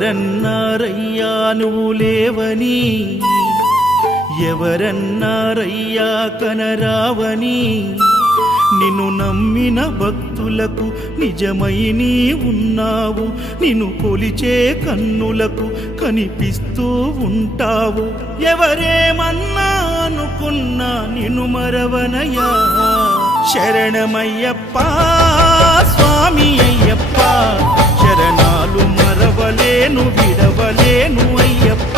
ఎవరన్నారయ్యా నువ్వు లేవని, ఎవరన్నారయ్యా కనరావని, నిన్ను నమ్మిన భక్తులకు నిజమై నీ ఉన్నావు, నిన్ను కొలిచే కన్నులకు కనిపిస్తూ ఉంటావు. ఎవరేమన్నా అనుకున్నా నిన్ను మరవనయ్యా. శరణమయ్యప్ప స్వామి అయ్యప్ప, శరణాలు మరవలేను విడవలేను అయ్యప్ప.